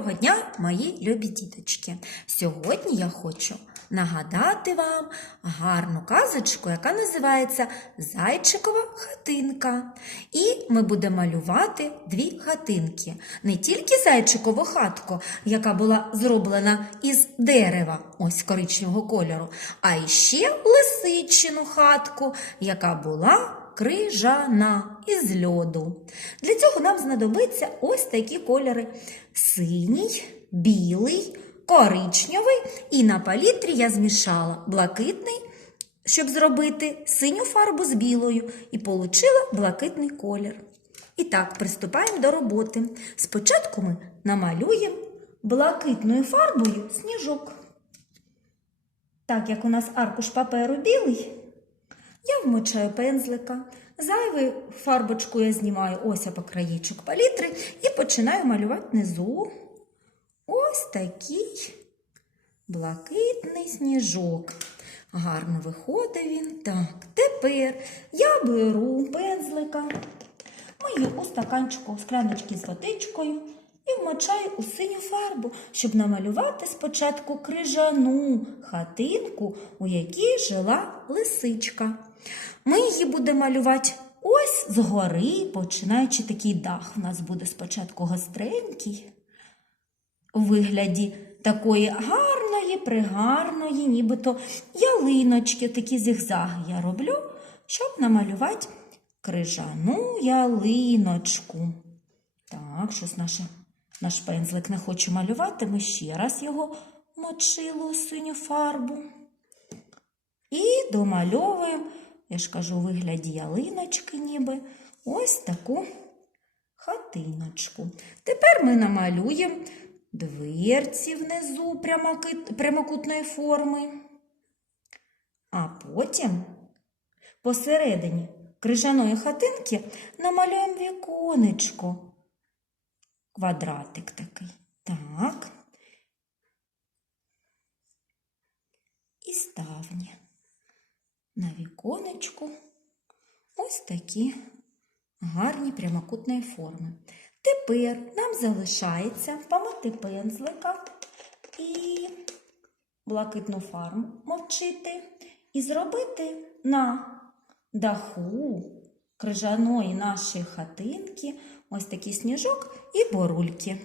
Доброго дня, мої любі діточки! Сьогодні я хочу нагадати вам гарну казочку, яка називається Зайчикова хатинка. І ми будемо малювати дві хатинки. Не тільки зайчикову хатку, яка була зроблена із дерева, ось коричневого кольору, а іще лисичину хатку, яка була крижана із льоду. Для цього нам знадобиться ось такі кольори: синій, білий, коричневий, і на палітрі я змішала блакитний, щоб зробити синю фарбу з білою, і отримала блакитний колір. І так, приступаємо до роботи. Спочатку ми намалюємо блакитною фарбою сніжок. Так як у нас аркуш паперу білий, я вмочаю пензлика, зайву фарбочку я знімаю ось по краєчок палітри і починаю малювати внизу ось такий блакитний сніжок. Гарно виходить він. Так, тепер я беру пензлика, мою у стаканчику скляночки з водичкою і вмочаю у синю фарбу, щоб намалювати спочатку крижану хатинку, у якій жила лисичка. Ми її будемо малювати ось згори, починаючи такий дах. У нас буде спочатку гостренький, у вигляді такої гарної, пригарної, нібито ялиночки, такі зігзаги я роблю, щоб намалювати крижану ялиночку. Так, щось наше, наш пензлик не хоче малювати. Ми ще раз його мочили у синю фарбу. І домальовуємо, я ж кажу, у вигляді ялиночки, ніби ось таку хатиночку. Тепер ми намалюємо дверці внизу прямокутної форми. А потім посередині крижаної хатинки намалюємо віконечко. Квадратик такий. Так. І ставні. На віконечку ось такі гарні прямокутної форми. Тепер нам залишається помити пензлика і блакитну фарбу мовчити і зробити на даху крижаної нашої хатинки ось такий сніжок і борульки.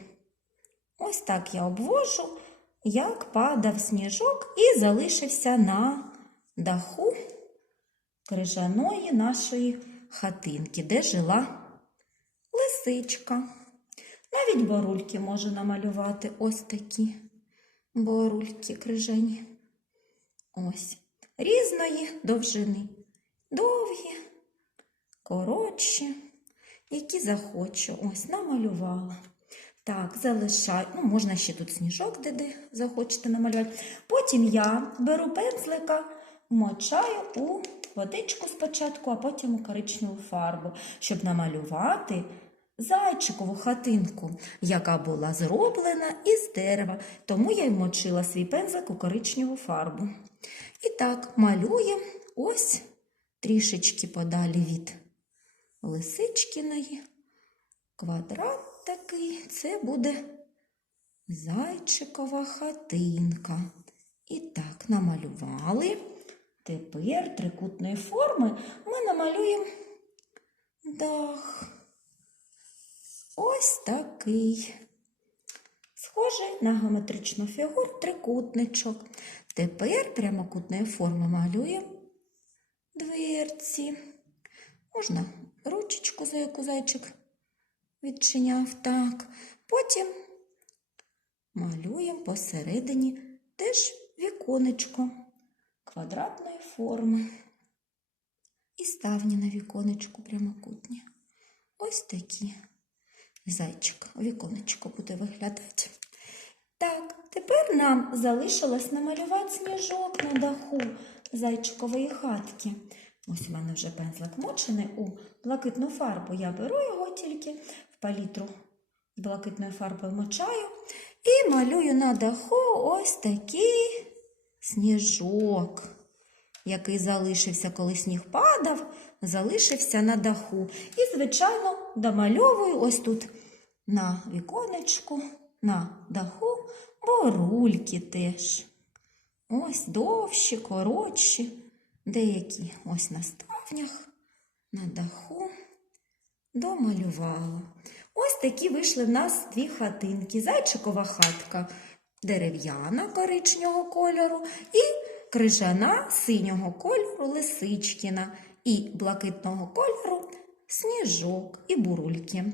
Ось так я обвожу, як падав сніжок і залишився на даху крижаної нашої хатинки, де жила лисичка. Навіть борульки можу намалювати ось такі борульки крижані. Ось різної довжини. Довгі, коротші, які захочу. Ось намалювала. Так, залишаю. Ну, можна ще тут сніжок, де, де захочете намалювати. Потім я беру пензлика, мочаю у водичку спочатку, а потім у коричневу фарбу, щоб намалювати зайчикову хатинку, яка була зроблена із дерева. Тому я й мочила свій пензлик у коричневу фарбу. І так, малюємо ось трішечки подалі від лисичкиної. Квадрат такий, це буде зайчикова хатинка. І так, намалювали. Тепер трикутної форми ми намалюємо дах. Ось такий. Схожий на геометричну фігуру трикутничок. Тепер прямокутної форми малюємо дверці. Можна ручечку, за яку зайчик відчиняв. Так. Потім малюємо посередині теж віконечко квадратної форми. І ставні на віконечку прямокутні. Ось такі. Зайчик, віконечко буде виглядати. Так, тепер нам залишилось намалювати сніжок на даху зайчикової хатки. Ось у мене вже пензлик мочений у блакитну фарбу. Я беру його тільки в палітру з блакитною фарбою мочаю і малюю на даху ось такий сніжок, який залишився, коли сніг падав, залишився на даху. І, звичайно, домальовую ось тут на віконечку на даху бурульки теж. Ось довші, коротші, деякі ось на ставнях, на даху домалювала. Ось такі вийшли в нас дві хатинки. Зайчикова хатка дерев'яна коричневого кольору і крижана синього кольору лисичкіна і блакитного кольору сніжок і бурульки.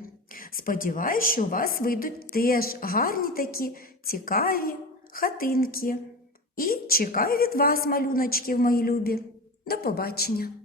Сподіваюсь, що у вас вийдуть теж гарні такі цікаві хатинки. І чекаю від вас, малюночків, мої любі. До побачення!